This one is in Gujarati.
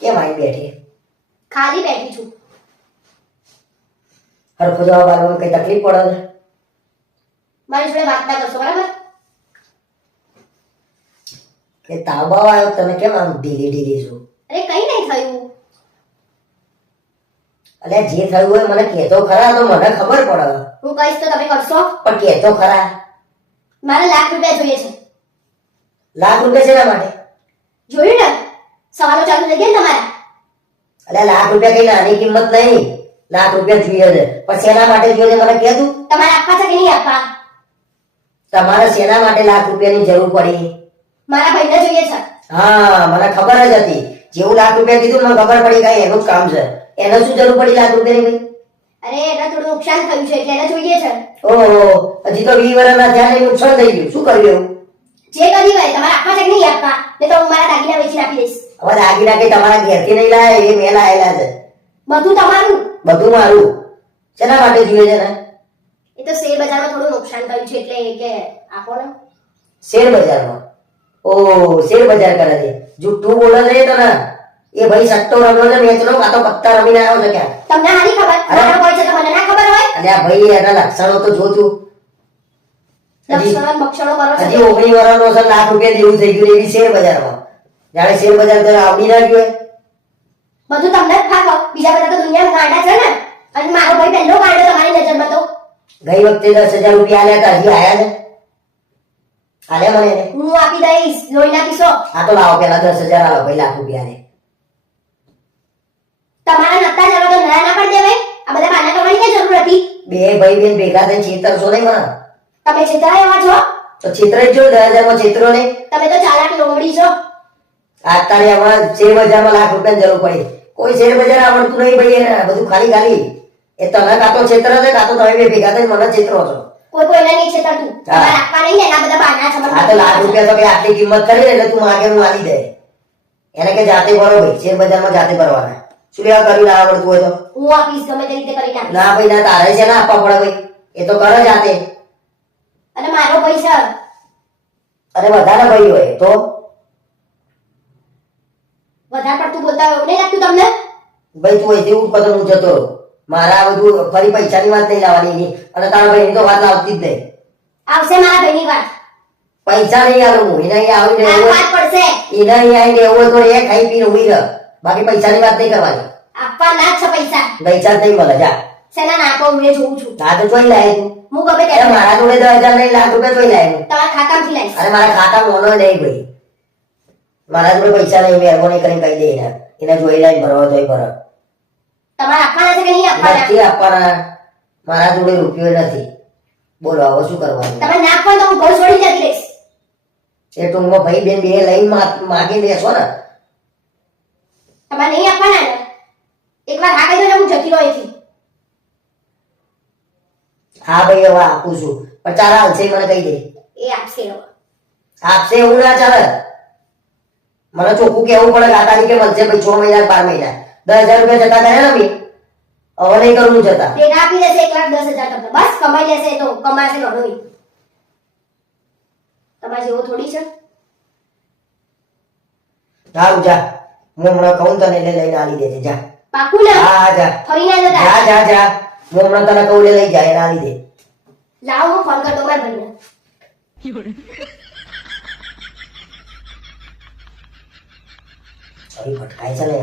કેમ આવી બેઠી? ખાલી બેઠી છું. હરખો જવાબ આપવામાં કઈ તકલીફ પડે છે? મારી જોડે વાત ના કરશો બરાબર? કે તાબાવ આવ્યો તમે કેમ આમ ઢીલી ઢીલી છો? અરે કઈ નહીં થયું. અલે જે થયું હોય મને કહેતો ખરા તો મને ખબર પડે. હું કહીશ તો તમે કરશો. પણ કહેતો ખરા. મારે લાખ રૂપિયા જોઈએ છે. લાખ રૂપિયા શેના માટે? જોયું ને? સવાલો ચાલુ થઈ ગયા તમારા? અલ્યા લાખ રૂપિયા કઈ નાની કિંમત નહીં. લાખ રૂપિયા જોઈએ છે. પણ શેના માટે જોઈએ મને કહે તું? તમારે આપવા છે કે નહીં આપવા? તમારે શેના માટે લાખ રૂપિયાની જરૂર પડી? મારા ભાઈને જોઈએ છે. હા મને ખબર જ હતી. જેવું લાખ રૂપિયા કીધું મને ખબર પડી ગઈ એનું જ કામ છે. એને શું જરૂર પડી લાખ રૂપિયાની ભાઈ? અરે એને થોડું નુકસાન થયું છે એટલે એને જોઈએ છે. ઓહો હજી તો વીસ વર્ષના થયા ને નુકસાન થઈ ગયું. શું કર્યું જે કરી હોય તમારે આપવા છે કે નહીં આપવા? નહીં તો હું મારા દાગીના વેચીને આપી દઈશ. હવે લાગી નાખી તમારા ઘેરથી નહીં લાયા એ મેં લાયેલા છે. બધું તમારું? બધું મારું. શેના માટે જોઈએ છે ને? એ તો શેર બજારમાં થોડું નુકસાન થયું છે એટલે કે આપો ને. શેર બજારમાં? ઓ શેર બજાર કરે છે. જુઠ્ઠું બોલે છે તો ને. એ ભાઈ સટ્ટો રમ્યો છે મેચનો આ તો પત્તા રમીને આવ્યો છે ક્યાં? તમને હારી ખબર? મારો હોય છે તો મને ના ખબર હોય? અને આ ભાઈ એના લક્ષણો તો હજી લક્ષણો બક્ષણો કરો છે. હજી ઓગણી વર્ષનો છે લાખ રૂપિયા જેવું થઈ ગયું એવી શેર બજારમાં. જાણે શેર બજાર તને આવડી ના ગયું બધું તમને જ ફાવો. બીજા બધા તો દુનિયામાં ગાંડા છે ને. અને મારો ભાઈ પહેલો ગાંડો તમારી નજરમાં તો. ગઈ વખતે દસ હજાર રૂપિયા આલ્યા હતા હજી આયા ને આલ્યા મને હું આપી દઈશ. લોહી નાખીશો આ તો લાવો પેલા દસ હજાર આલો ભાઈ લાખ રૂપિયા ને તમારા નતા જવા તો નયા ના પડી દેવાય. આ બધા બાના કરવાની કઈ જરૂર હતી? બે ભાઈ બેન ભેગા થઈને છેતરશો નહીં મને. તમે છેતરાય એવા છો? તો છેતરાઈ જ જો દસ હજારમાં છેતરો નહીં. તમે તો ચાલાક લોમડી છો. અત્યારે હમણાં શેર બજારમાં લાખ રૂપિયાની જરૂર પડી. કોઈ શેર બજાર આવડતું નહીં ભાઈ બધું ખાલી ખાલી. એ તને કાં તો છેતર છે કાં તો તમે બે ભેગા થઈને મને છેતરો છો. કોઈ કોઈને નહીં છેતરતું તમારે આપવા નહીં એના બધા બાના છે આ તો લાખ રૂપિયા તો કે આટલી કિંમત કરી ને એટલે તું માગે હું આલી દે. એને કે જાતે ભરો ભાઈ શેર બજારમાં જાતે ભરવાના. શું લેવા કર્યું ના આવડતું હોય તો? હું આપીશ ગમે તે રીતે કરી નાખ ના ભાઈ ના તારે છે ના આપવા પડે ભાઈ. એ તો કરે જાતે. અને મારો પૈસા અરે વધારે ભાઈ હોય તો? વધારે પડતું બોલતા હોય નહીં લાગતું તમને? ભાઈ તું અહીંથી ઉઠ પતંગ જતો. રહું બધું ફરી પૈસાની વાત નહીં લાવવાની એની. અને તારા ભાઈની તો વાત આવતી જ નહીં. આવશે મારા ભાઈની વાત. પૈસા નહીં આવે હું. એના અહીંયા આવીને એવું વાત પડશે. એના અહીંયા આવીને એવું તો એ ખાઈ પીને ઉઈ રહ. બાકી પૈસાની વાત નહીં કરવાની. આપવા ના છે પૈસા. પૈસા નહીં મળે જા. શેના નાખો મેં જોઉં છું. હા તો જોઈ લાય તું હું ગમે ત્યારે મારા જોડે દસ હજાર નહીં લાખ રૂપિયા જોઈ લાય તમારા ખાતામાંથી લઈશ. અરે મારા ખાતા મોનો નહીં ભાઈ. મારા જોડે પૈસા નહીં મહેરબાની કરીને કહી દે એને. એને જોઈ લઈને ભરવા તોય ભરો. તમારે આપવાના છે કે નહીં આપવાના? નથી આપવાના. મારા જોડે રૂપિયો નથી. બોલો હવે શું કરવાનું? તમે ના પણ તો હું ઘર છોડી જતી રહીશ એ ટૂંકો ભાઈ બેન બે લઈ માગી બેસો ને. તમારે નહીં આપવાના ને? એકવાર હા કહી દો હું જતી રહું અહીંથી. હા ભાઈ હવે આપું છું. પણ ચાલ હાલશે મને કહી દે. એ આપશે હવે. આપશે એવું ના ચાલે. મને ચોખ્ખું કેવું પડે કે આ તારીખે મળશે ભાઈ છ મહિના બાર મહિના. દસ હજાર રૂપિયા જતા કર્યા ને ભાઈ હવે નહીં કરું જતા. ભેગા આપી દેશે એક લાખ દસ હજાર તમને. બસ કમાઈ લેશે તો કમાશે ઘણું તમારે જેવો થોડી છે. સારું જા. હું હમણાં કહું તને એટલે લઈને આલી દેજે જા. પાકું ને? હા જા. ફરી ના જતા? જા જા જા. હું હમણાં તને કહું લઈ જાય એને આલી દે. લાવો હું ફોન કરતો મારા ભાઈને અરે ભટકાય છે ને